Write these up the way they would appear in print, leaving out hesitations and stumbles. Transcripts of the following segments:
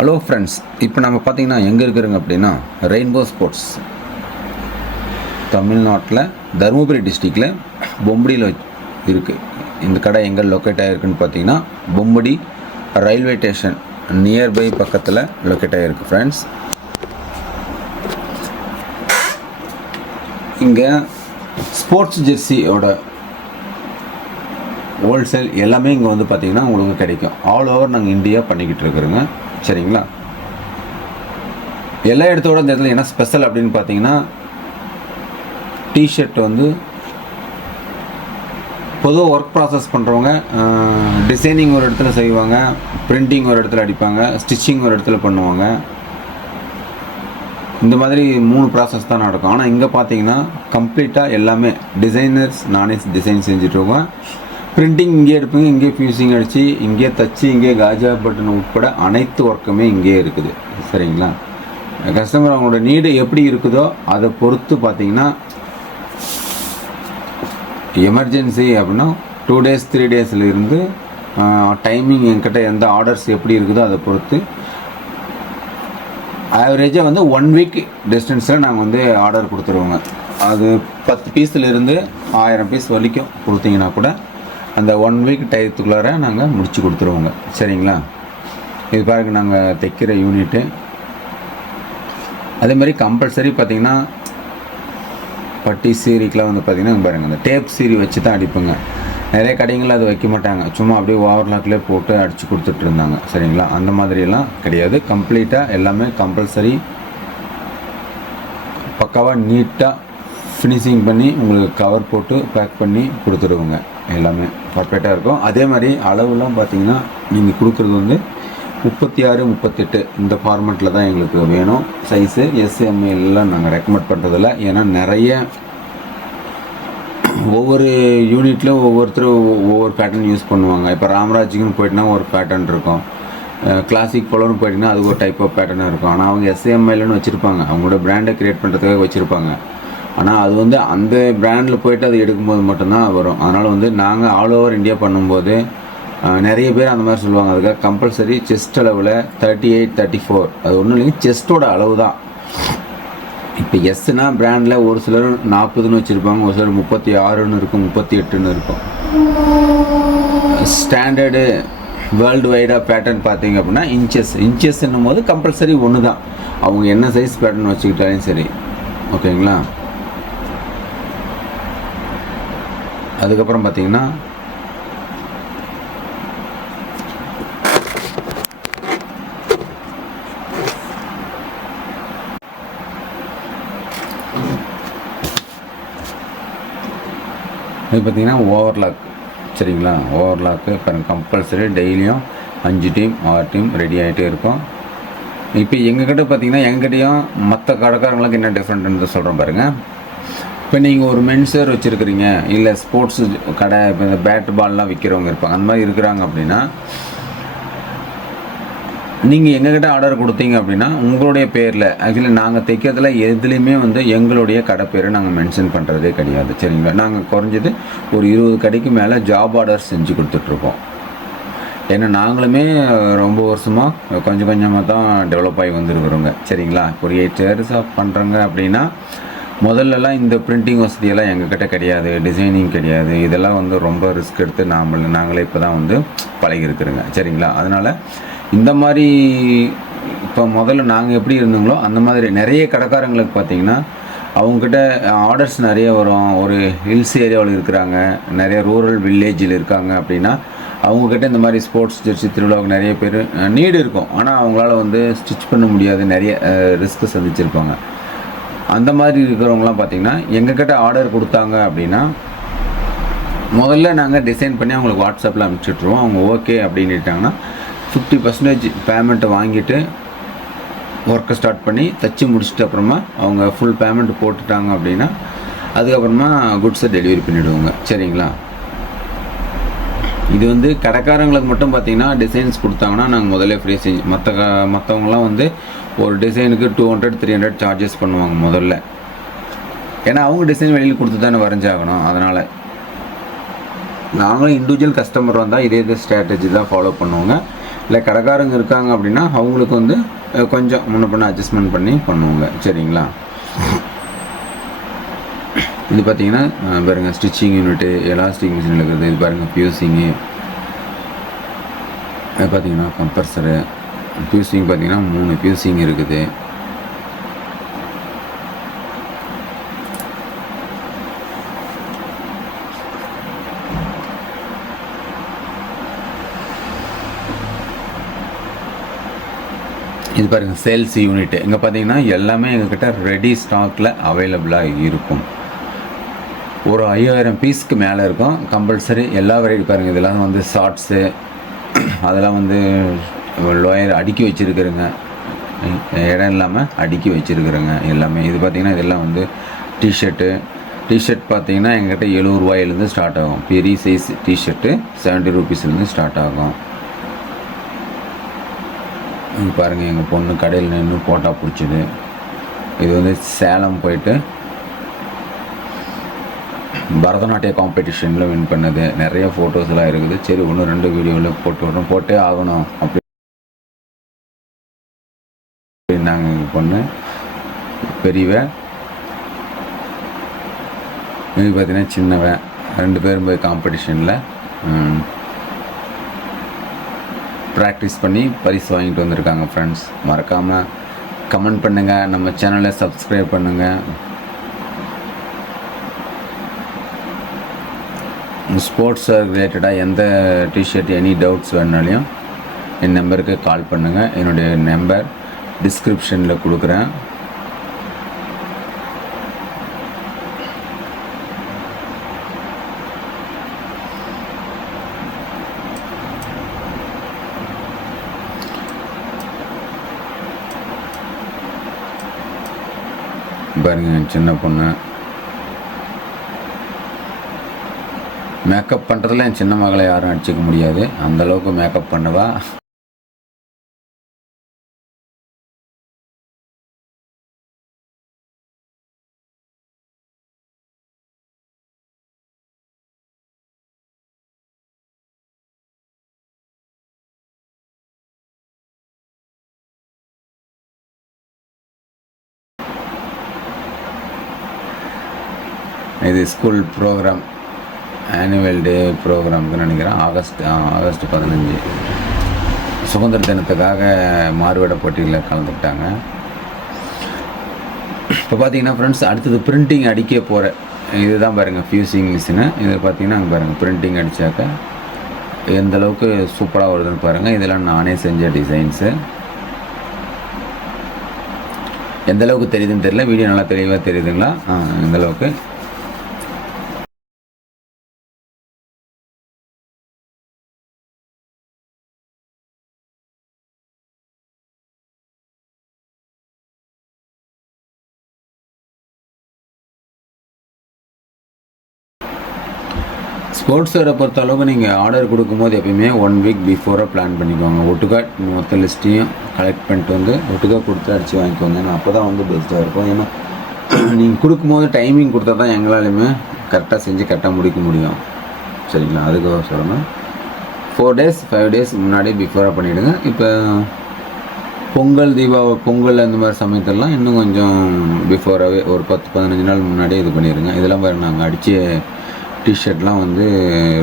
Hello friends, இப்போ நம்ம பார்த்தீங்கன்னா எங்கே இருக்கிறோங்க அப்படின்னா ரெயின்போ ஸ்போர்ட்ஸ் தமிழ்நாட்டில் தருமபுரி டிஸ்ட்ரிக்டில் பொம்படியில் இருக்குது. இந்த கடை எங்கே லொக்கேட் ஆகிருக்குன்னு பார்த்தீங்கன்னா பொம்படி ரயில்வே ஸ்டேஷன் நியர்பை பக்கத்தில் லொக்கேட் ஆகிருக்கு. ஃப்ரெண்ட்ஸ், இங்கே ஸ்போர்ட்ஸ் ஜெர்சியோட ஹோல்சேல் எல்லாமே இங்கே வந்து பார்த்திங்கன்னா உங்களுக்கு கிடைக்கும். ஆல் ஓவர் நாங்கள் இந்தியா பண்ணிக்கிட்டு இருக்கிறோங்க. சரிங்களா, எல்லா இடத்தோட இந்த இடத்துல என்ன ஸ்பெஷல் அப்படின்னு பார்த்தீங்கன்னா டிஷர்ட் வந்து பொதுவாக ஒர்க் ப்ராசஸ் பண்ணுறவங்க டிசைனிங் ஒரு இடத்துல செய்வாங்க, பிரிண்டிங் ஒரு இடத்துல அடிப்பாங்க, ஸ்டிச்சிங் ஒரு இடத்துல பண்ணுவாங்க. இந்த மாதிரி 3 ப்ராசஸ் தான் நடக்கும். ஆனால் இங்கே பார்த்தீங்கன்னா கம்ப்ளீட்டாக எல்லாமே டிசைனர்ஸ் நானே டிசைன் செஞ்சுட்ருக்கோம். பிரிண்டிங் இங்கே எடுப்பீங்க, இங்கே ஃபியூசிங் அடித்து இங்கே தச்சு இங்கே காஜா பட்டன் உட்பட அனைத்து ஒர்க்குமே இங்கே இருக்குது. சரிங்களா, கஸ்டமர் அவங்களோட நீடு எப்படி இருக்குதோ அதை பொறுத்து பார்த்தீங்கன்னா எமர்ஜென்சி அப்படின்னா 2 days 3 daysல இருந்து டைமிங் என்கிட்ட எந்த ஆர்டர்ஸ் எப்படி இருக்குதோ அதை பொறுத்து ஆவரேஜாக வந்து 1 week டிஸ்டன்ஸில் நாங்கள் வந்து ஆர்டர் கொடுத்துருவோங்க. அது 10 பீஸ்லேருந்து 1000 பீஸ் வரைக்கும் கொடுத்தீங்கன்னா கூட அந்த 1 week டயத்துக்குள்ளார நாங்கள் முடித்து கொடுத்துருவோங்க. சரிங்களா, இது பாருங்க நாங்கள் தைக்கிற யூனிட்டு. அதே மாதிரி கம்பல்சரி பார்த்திங்கன்னா பட்டி சீரிக்கெலாம் வந்து பார்த்திங்கன்னா பாருங்கள் அந்த டேப் சீரி வச்சு தான் அடிப்புங்க. நிறைய கடைகளில் அது வைக்க மாட்டாங்க, சும்மா அப்படியே ஓவர்லாக்லேயே போட்டு அடித்து கொடுத்துட்டு இருந்தாங்க. சரிங்களா, அந்த மாதிரியெல்லாம் கிடையாது. கம்ப்ளீட்டாக எல்லாமே கம்பல்சரி பக்காவாக நீட்டாக ஃபினிஷிங் பண்ணி உங்களுக்கு கவர் போட்டு பேக் பண்ணி கொடுத்துடுவோங்க. எல்லாமே பர்ஃபெக்டாக இருக்கும். அதே மாதிரி அளவுலாம் பார்த்திங்கன்னா நீங்கள் கொடுக்குறது வந்து 36 38 இந்த ஃபார்மெட்டில் தான் எங்களுக்கு வேணும். சைஸு எஸ்எம்எல்லாம் நாங்கள் ரெக்கமெண்ட் பண்ணுறதில்ல. ஏன்னா நிறைய ஒவ்வொரு யூனிட்லையும் ஒவ்வொருத்தரும் ஒவ்வொரு பேட்டர்ன் யூஸ் பண்ணுவாங்க. இப்போ ராமராஜுக்குன்னு போயிட்டுனா ஒரு பேட்டர்ன் இருக்கும், கிளாசிக் போலன்னு போயிட்டிங்கன்னா அதுக்கு ஒரு டைப் ஆஃப் பேட்டர்னாக இருக்கும். ஆனால் அவங்க எஸ்எம்எல்னு வச்சுருப்பாங்க, அவங்களோட பிராண்டை க்ரியேட் பண்ணுறதுக்காக வச்சுருப்பாங்க. ஆனால் அது வந்து அந்த பிராண்டில் போய்ட்டு அது எடுக்கும்போது மட்டும்தான் வரும். அதனால் வந்து நாங்கள் ஆல் ஓவர் இந்தியா பண்ணும்போது நிறைய பேர் அந்த மாதிரி சொல்லுவாங்க. அதுக்காக கம்பல்சரி செஸ்ட் அளவில் 38 34 அது ஒன்றும் இல்லைங்க, செஸ்ட்டோட அளவு தான். இப்போ எஸ்னா பிராண்டில் ஒரு சிலர் 40ன்னு வச்சுருப்பாங்க, ஒரு சிலர் 36ன்னு இருக்கும், 38ன்னு இருக்கும். ஸ்டாண்டர்டு வேர்ல்டு வைடாக பேட்டர்ன் பார்த்தீங்க அப்படின்னா இன்ச்சஸ்ன்னும் போது கம்பல்சரி ஒன்று தான். அவங்க என்ன சைஸ் பேட்டர்ன் வச்சுக்கிட்டாலும் சரி. ஓகேங்களா, அதுக்கப்புறம் பார்த்தீங்கன்னா இது பார்த்தீங்கன்னா ஓவர்லாக். சரிங்களா, ஓவர்லாக்கு பாருங்கள் கம்பல்சரி டெய்லியும் 5 டீம் 6 டீம் ரெடி ஆகிட்டே இருக்கும். இப்போ எங்ககிட்ட பார்த்தீங்கன்னா எங்ககிட்டையும் மற்ற கடைக்காரங்களுக்கு என்ன டிஃப்ரெண்ட்னு சொல்கிறோம் பாருங்கள். இப்போ நீங்கள் ஒரு மென்ஸ்வேர் வச்சுருக்கிறீங்க, இல்லை ஸ்போர்ட்ஸு கடை, இப்போ இந்த பேட் பால்லாம் விற்கிறவங்க இருப்பாங்க, அந்த மாதிரி இருக்கிறாங்க அப்படின்னா நீங்கள் எங்ககிட்ட ஆர்டர் கொடுத்தீங்க அப்படின்னா உங்களுடைய பேரில் ஆக்சுவலி நாங்கள் தைக்கிறதுல எதுலேயுமே வந்து எங்களுடைய கடை பேரை நாங்கள் மென்ஷன் பண்ணுறதே கிடையாது. சரிங்களா, நாங்கள் குறைஞ்சது ஒரு 20 கடைக்கு மேலே ஜாப் ஆர்டர் செஞ்சு கொடுத்துட்ருக்கோம். ஏன்னா நாங்களுமே ரொம்ப வருஷமாக கொஞ்சம் கொஞ்சமாக தான் டெவலப் ஆகி வந்துருக்குறோங்க. சரிங்களா, ஒரு 8 years பண்ணுறோங்க அப்படின்னா முதல்லலாம் இந்த பிரிண்டிங் வசதியெல்லாம் எங்ககிட்ட கிடையாது, டிசைனிங் கிடையாது. இதெல்லாம் வந்து ரொம்ப ரிஸ்க் எடுத்து நாங்களே இப்போ தான் வந்து பழகிருக்குறோங்க. சரிங்களா, அதனால் இந்த மாதிரி இப்போ முதல்ல நாங்கள் எப்படி இருந்தோங்களோ அந்த மாதிரி நிறைய கடைக்காரங்களுக்கு பார்த்திங்கன்னா அவங்கக்கிட்ட ஆர்டர்ஸ் நிறைய வரும். ஒரு ஹில்ஸ் ஏரியாவில் இருக்கிறாங்க, நிறைய ரூரல் வில்லேஜில் இருக்காங்க அப்படின்னா அவங்கக்கிட்ட இந்த மாதிரி ஸ்போர்ட்ஸ் ஜெர்சி திருவிழாவுக்கு நிறைய பேர் நீடு இருக்கும். ஆனால் அவங்களால வந்து ஸ்டிச் பண்ண முடியாது, நிறைய ரிஸ்க்கு சந்திச்சிருப்பாங்க. அந்த மாதிரி இருக்கிறவங்களாம் பார்த்திங்கன்னா எங்ககிட்ட ஆர்டர் கொடுத்தாங்க அப்படின்னா முதல்ல நாங்கள் டிசைன் பண்ணி அவங்களுக்கு வாட்ஸ்அப்பில் அனுப்பிச்சிட்ருவோம். அவங்க ஓகே அப்படின்ட்டாங்கன்னா 50% பேமெண்ட்டை வாங்கிட்டு ஒர்க்கை ஸ்டார்ட் பண்ணி தச்சு முடிச்சுட்டு அப்புறமா அவங்க ஃபுல் பேமெண்ட் போட்டுட்டாங்க அப்படின்னா அதுக்கப்புறமா குட்ஸை டெலிவரி பண்ணிவிடுவோங்க. சரிங்களா, இது வந்து கடைக்காரங்களுக்கு மட்டும் பார்த்திங்கன்னா டிசைன்ஸ் கொடுத்தாங்கன்னா நாங்கள் முதல்ல ஃப்ரீ செஞ்சு மற்றவங்களாம் வந்து ஒரு டிசைனுக்கு 200 300 சார்ஜஸ் பண்ணுவாங்க முதல்ல. ஏன்னா அவங்க டிசைன் வெளியில் கொடுத்து தானே வரைஞ்சாகணும். அதனால் நாங்களும் இண்டிவிஜுவல் கஸ்டமர் வந்தால் இதே ஸ்ட்ராட்டஜி தான் ஃபாலோ பண்ணுவோங்க. இல்லை கடைக்காரங்க இருக்காங்க அப்படின்னா அவங்களுக்கு வந்து கொஞ்சம் முன்ன பண்ண அட்ஜஸ்ட்மெண்ட் பண்ணி பண்ணுவாங்க. சரிங்களா? இது பார்த்தீங்கன்னா பாருங்கள் ஸ்டிச்சிங் யூனிட்டு, எலாஸ்டிக் மிஷின் இருக்குது. இது பாருங்கள் பியூசிங்கு, அது பார்த்தீங்கன்னா கம்ப்ரஸரு. பியூசிங் பார்த்தீங்கன்னா 3 பியூசிங் இருக்குது. இது பாருங்கள் சேல்ஸ் யூனிட்டு. இங்கே பார்த்தீங்கன்னா எல்லாமே எங்ககிட்ட ரெடி ஸ்டாக்கில் அவைலபிளாக இருக்கும். ஒரு 5000 பீஸ்க்கு மேலே இருக்கும் கம்பல்சரி. எல்லா வெரைட்டி பாருங்கள். இதெல்லாம் வந்து ஷார்ட்ஸு, அதெல்லாம் வந்து லோயர் அடுக்கி வச்சுருக்குறேங்க, இடம் இல்லாமல் அடுக்கி வச்சுருக்குறேங்க எல்லாமே. இது பார்த்திங்கன்னா இதெல்லாம் வந்து டிஷர்ட் பார்த்திங்கன்னா எங்கிட்ட 70 ரூபாயிலேருந்து ஸ்டார்ட் ஆகும். பெரிய சைஸ் டிஷர்ட்டு 70 ரூபீஸ்லேருந்து ஸ்டார்ட் ஆகும். இது பாருங்கள் எங்கள் பொண்ணு கடையில் நின்று ஃபோட்டோ பிடிச்சிது. இது வந்து சேலம் போயிட்டு பரதநாட்டிய காம்படிஷனில் வின் பண்ணது. நிறைய ஃபோட்டோஸ்லாம் இருக்குது. சரி 1-2 வீடியோவில் போட்டு விட்றோம், போட்டே ஆகணும் அப்படி நாங்கள் எங்கள் பொண்ணு பெரியவன், இது பார்த்தீங்கன்னா சின்னவன், 2 பேரும் போய் காம்படிஷனில் ப்ராக்டிஸ் பண்ணி பரிசு வாங்கிட்டு வந்திருக்காங்க. ஃப்ரெண்ட்ஸ் மறக்காமல் கமெண்ட் பண்ணுங்கள், நம்ம சேனலை சப்ஸ்கிரைப் பண்ணுங்கள். ஸ்போர்ட்ஸ் ரிலேட்டடாக எந்த டிஷர்ட் எனி டவுட்ஸ் வேணுனாலையும் என் நம்பருக்கு கால் பண்ணுங்கள். என்னுடைய நம்பர் டிஸ்கிரிப்ஷனில் கொடுக்குறேன். பாருங்க சின்ன பொண்ணு மேக்கப் பண்ணுறதுல என் சின்ன மகளை யாரும் அடிச்சிக்க முடியாது, அந்தளவுக்கு மேக்கப் பண்ணவா. இது ஸ்கூல் ப்ரோக்ராம், ஆனுவல் டே ப்ரோக்ராமுக்கு நினைக்கிறேன். ஆகஸ்ட் 15 சுதந்திர தினத்துக்காக மாறுவேட போட்டியில் கலந்துக்கிட்டாங்க. இப்போ பார்த்தீங்கன்னா ஃப்ரெண்ட்ஸ் அடுத்தது பிரிண்டிங் அடிக்க போகிற இதுதான் பாருங்கள் ஃபியூசிங் மிஷினு. இது பார்த்தீங்கன்னா அங்கே பாருங்கள் பிரிண்டிங் அடித்தாக்க எந்தளவுக்கு சூப்பராக வருதுன்னு பாருங்கள். இதெல்லாம் நானே செஞ்ச டிசைன்ஸு. எந்தளவுக்கு தெரியுதுன்னு தெரியல, வீடியோ நல்லா தெளிவாக தெரியுதுங்களா? இந்தளவுக்கு ஸ்போர்ட்ஸ் வேரை பொறுத்த அளவுக்கு நீங்கள் ஆர்டர் கொடுக்கும்போது எப்பயுமே 1 வீக் பிஃபோராக பிளான் பண்ணிக்கோங்க. ஒட்டுக்கா மொத்த லிஸ்ட்டையும் கலெக்ட் பண்ணிட்டு வந்து ஒட்டுக்கா கொடுத்து அடித்து வாங்கிக்கோங்க. அப்போ தான் வந்து பெஸ்ட்டாக இருக்கும். ஏன்னா நீங்கள் கொடுக்கும்போது டைமிங் கொடுத்தா தான் எங்களாலையுமே கரெக்டாக செஞ்சு கரெக்டாக முடிக்க முடியும். சரிங்களா? அதுக்காக சொல்லணும். 4 days 5 days முன்னாடி பிஃபோராக பண்ணிவிடுங்க. இப்போ பொங்கல் அந்த மாதிரி சமயத்திலலாம் இன்னும் கொஞ்சம் பிஃபோராகவே ஒரு 10-15 நாள் முன்னாடியே இது பண்ணிடுங்க. இதெல்லாம் பாருங்கள் நாங்கள் அடித்த டிஷர்ட்லாம் வந்து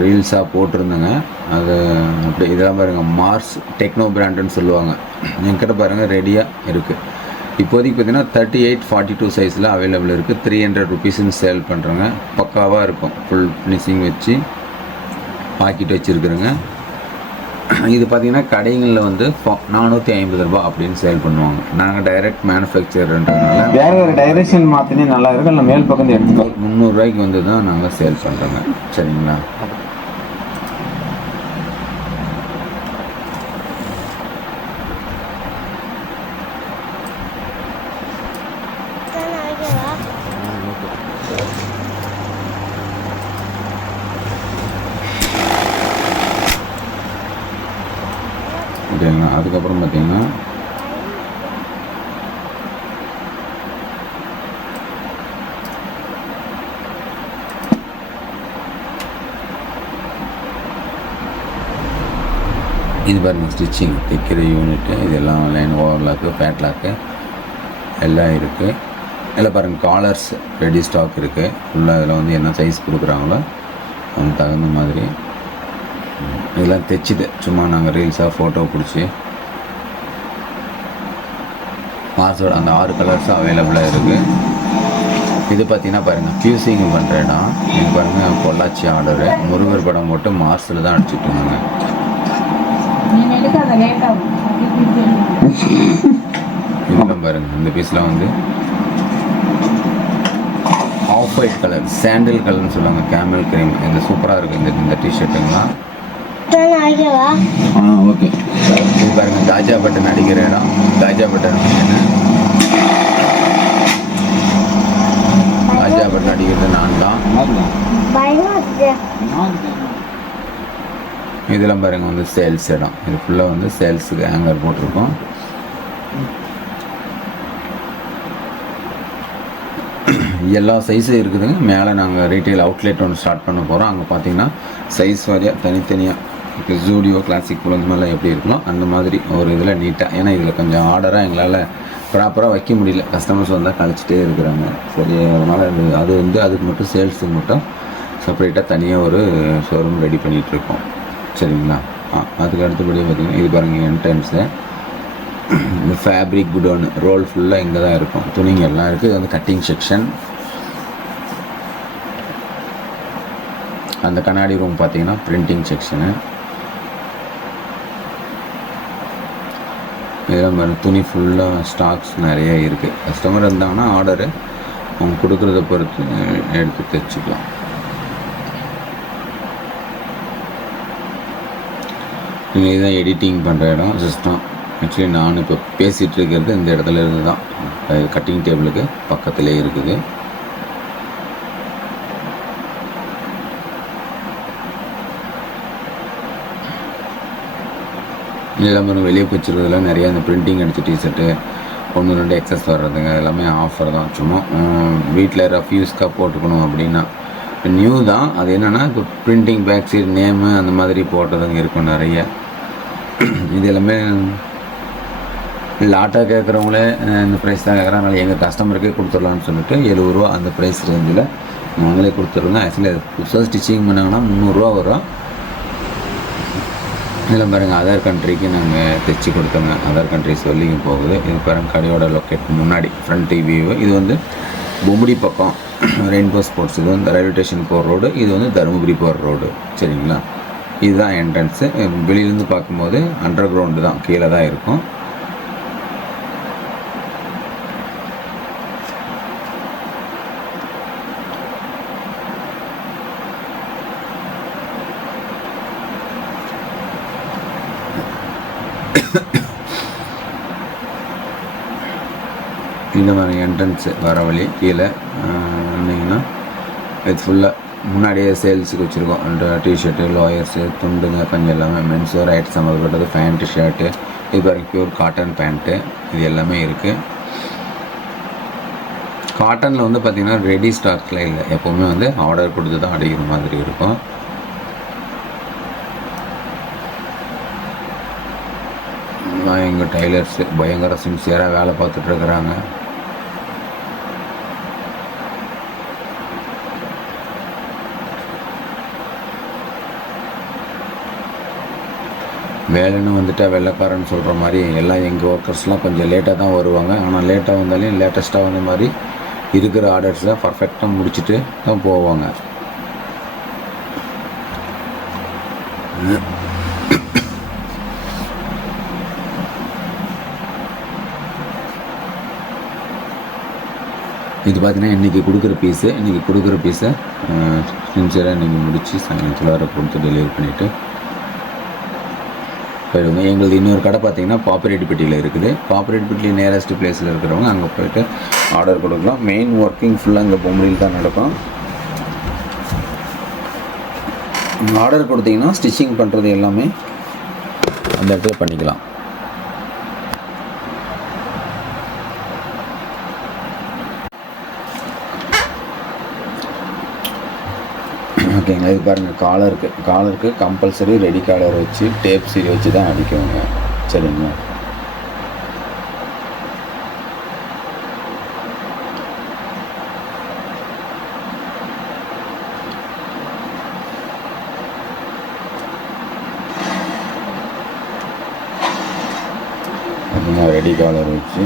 ரீல்ஸாக போட்டிருந்தேங்க. அது அப்படி இதெல்லாம் பாருங்கள் மார்ஸ் டெக்னோ பிராண்டுன்னு சொல்லுவாங்க. என்கிட்ட பாருங்கள் ரெடியாக இருக்குது. இப்போதைக்கு பார்த்தீங்கன்னா 38-42 சைஸில் அவைலபிள் இருக்குது. 300 ருபீஸ்ன்னு சேல் பண்ணுறேங்க. பக்காவாக இருக்கும். ஃபுல் ஃபினிஷிங் வச்சு பாக்கெட் வச்சுருக்குறேங்க. இது பார்த்திங்கன்னா கடைகளில் வந்து 450 ரூபா அப்படின்னு சேல் பண்ணுவாங்க. நாங்கள் டைரக்ட் மேனுஃபேக்சர்ன்றதுனால வேறு ஒரு டைரெக்ஷன் மாற்றினே நல்லா இருக்கும். இல்லை மேல் பக்கம் எடுத்து 300 ரூபாய்க்கு வந்து தான் நாங்கள் சேல் பண்ணுறோங்க. சரிங்களா? ஓகேங்களா? அதுக்கப்புறம் பார்த்தீங்கன்னா இது பாருங்கள் ஸ்டிச்சிங் தைக்கிற யூனிட்டு, இதெல்லாம் லைன் ஓவர்லாக்கு பேட்லாக்கு எல்லாம் இருக்குது. இதில் பாருங்கள் காலர்ஸ் ரெடி ஸ்டாக் இருக்குது. ஃபுல்லாக இதில் வந்து என்ன சைஸ் கொடுக்குறாங்களோ அதுக்கு தகுந்த மாதிரி இதெல்லாம் தைச்சிது. சும்மா நாங்கள் ரீல்ஸாக ஃபோட்டோ பிடிச்சி மார்ஸோட அந்த 6 கலர்ஸும் அவைலபிளாக இருக்குது. இது பார்த்திங்கன்னா பாருங்கள் ஃபியூசிங் பண்ணுற இடம். இது பாருங்கள் பொள்ளாச்சி ஆர்டரு. முருகர் படம் போட்டு மார்ஸில் தான் அடிச்சுட்டு இருந்தாங்க. இதெல்லாம் பாருங்கள் இந்த பீஸ்லாம் வந்து ஆஃப் ஒயிட் கலர் சாண்டில் கலர்னு சொல்லுவாங்க, கேமல் கிரீம். இந்த சூப்பராக இருக்குது இந்த டிஷர்ட்டுங்களாம். ஓகே இது பாருங்கள் காஜா பட்டன் அடிக்கிற இடம். காஜா பட்டன் காஜா பட்டன் அடிக்கிறது நான் தான். இதெல்லாம் பாருங்கள் வந்து சேல்ஸ் இடம். இது ஃபுல்லாக வந்து சேல்ஸுக்கு ஹேங்கர் போட்டிருக்கோம். எல்லா சைஸும் இருக்குதுங்க. மேலே நாங்கள் ரீட்டைல் அவுட்லெட் ஒன்று ஸ்டார்ட் பண்ண போகிறோம். அங்கே பார்த்தீங்கன்னா சைஸ் வாரியாக தனித்தனியாக இப்போ ஜூடியோ கிளாசிக் குழந்தை மேலே எப்படி இருக்கணும் அந்த மாதிரி ஒரு இதில் நீட்டாக. ஏன்னா இதில் கொஞ்சம் ஆர்டராக எங்களால் ப்ராப்பராக வைக்க முடியல. கஸ்டமர்ஸ் வந்தால் கழிச்சிட்டே இருக்கிறாங்க. சரி, அதனால் அது வந்து அதுக்கு மட்டும் சேல்ஸுக்கு மட்டும் செப்பரேட்டாக தனியாக ஒரு ஷோரூம் ரெடி பண்ணிகிட்ருக்கோம். சரிங்களா? அதுக்கு அடுத்தபடியாக பார்த்திங்கன்னா இது பாருங்கள் என்ட்ரன்ஸு. இந்த ஃபேப்ரிக் குடோனு ரோல் ஃபுல்லாக இங்கே தான் இருக்கும். துணிங்க எல்லாம் இருக்குது. இது வந்து கட்டிங் செக்ஷன். அந்த கண்ணாடி ரூம் பார்த்திங்கன்னா பிரிண்டிங் செக்ஷனு. இதெல்லாம் பாருங்கள் துணி ஃபுல்லாக ஸ்டாக்ஸ் நிறைய இருக்குது. கஸ்டமர் இருந்தாங்கன்னா ஆர்டரு அவங்க கொடுக்குறத பொறுத்து எடுத்து தைச்சிக்கலாம். நீங்கள் இதுதான் எடிட்டிங் பண்ணுற இடம், சிஸ்டம். ஆக்சுவலி நான் இப்போ பேசிகிட்டு இருக்கிறது இந்த இடத்துல இருந்து தான். கட்டிங் டேபிளுக்கு பக்கத்துலேயே இருக்குது. இதெல்லாம் பாருங்கள் வெளியே பிடிச்சிருக்கிறதுல நிறையா இந்த பிரிண்டிங் அடித்த டிஷர்ட்டு 1-2 எக்ஸஸ் வர்றதுங்க எல்லாமே ஆஃபர் தான். சும்மா வீட்டில் ரஃப் யூஸ்க்காக போட்டுக்கணும் அப்படின்னா நியூ தான். அது என்னென்னா இப்போ பிரிண்டிங் பேக் சைடு நேமு அந்த மாதிரி போட்டதுங்க இருக்கும் நிறைய. இது எல்லாமே லாட்டாக கேட்குறவங்களே இந்த ப்ரைஸ் தான் கேட்குறாங்க. அதனால் எங்கள் கஸ்டமருக்கே கொடுத்துடலான்னு சொல்லிட்டு 70 ரூபா அந்த ப்ரைஸ் ரேஞ்சில் நாங்களே கொடுத்துருவோங்க. ஆக்சுவலி அது புதுசாக ஸ்டிச்சிங் பண்ணாங்கன்னா 300 ரூபா வரும். இதில் பாருங்கள் அதர் கண்ட்ரிக்கு நாங்கள் தைச்சி கொடுத்தோங்க. அதர் கண்ட்ரிஸ் சொல்லிங்க போகுது. இது பாருங்கள் கடையோட லொக்கேட் முன்னாடி ஃப்ரண்ட் வியூ. இது வந்து பொம்படி பக்கம் ரெயின்போ ஸ்போர்ட்ஸ். இது வந்து ரயில்வே ஸ்டேஷன் போகிற ரோடு. இது வந்து தருமபுரி போகிற ரோடு. சரிங்களா? இதுதான் என்ட்ரன்ஸு. வெளியிலேருந்து பார்க்கும்போது அண்டர் கிரவுண்டு தான், கீழே தான் இருக்கும். இந்த மாதிரி என்ட்ரன்ஸு வர வழி கீழே வந்தீங்கன்னா இது ஃபுல்லாக முன்னாடியே சேல்ஸுக்கு வச்சுருக்கோம். அந்த டிஷர்ட்டு, லோயர்ஸு, துண்டுங்க கொஞ்சம் எல்லாமே மென்ஸ் வேர் ஐட்டம் சம்மந்தப்பட்டது. பேண்ட்டு, ஷர்ட்டு, இது வரைக்கும் பியூர் காட்டன் பேண்ட்டு இது எல்லாமே இருக்குது. காட்டனில் வந்து பார்த்திங்கன்னா ரெடி ஸ்டாக்கில் இல்லை, எப்போவுமே வந்து ஆர்டர் கொடுத்து தான் அடிக்கிற மாதிரி இருக்கும். எங்கள் டைலர்ஸு பயங்கர சின்சியராக வேலை பார்த்துட்ருக்குறாங்க. வேலைன்னு வந்துட்டால் வெள்ளைக்காரன்னு சொல்கிற மாதிரி எல்லாம் எங்கள் ஒர்க்கர்ஸ்லாம் கொஞ்சம் லேட்டாக தான் வருவாங்க. ஆனால் லேட்டாக வந்தாலும் லேட்டஸ்ட்டாக வந்த மாதிரி இருக்கிற ஆர்டர்ஸை பர்ஃபெக்டாக முடிச்சுட்டு தான் போவாங்க. இது பார்த்தீங்கன்னா இன்றைக்கி கொடுக்குற பீஸை சின்சியராக இன்றைக்கி முடித்து சாயங்காலத்தில் வர கொடுத்து டெலிவரி பண்ணிவிட்டு போயிடுவோங்க. எங்களுக்கு இன்னொரு கடை பார்த்தீங்கன்னா பாப்பரேட்டிப்பட்டியில் இருக்குது. பாப்பரேட்டிப்பட்டியில் நியரஸ்ட் பிளேஸில் இருக்கிறவங்க அங்கே போய்ட்டு ஆர்டர் கொடுக்கலாம். மெயின் ஒர்க்கிங் ஃபுல்லாக இங்கே பொம்பளையில் தான் நடக்கும். ஆர்டர் கொடுத்தீங்கன்னா ஸ்டிச்சிங் பண்ணுறது எல்லாமே அந்த இடத்துல பண்ணிக்கலாம். ஓகேங்களா. இது பாருங்கள், காலருக்கு கம்பல்சரி ரெடி காலர் வச்சு டேப் சீரி வச்சு தான் அடிக்கணுங்க. சரிங்களா. ரெடி காலர் வச்சு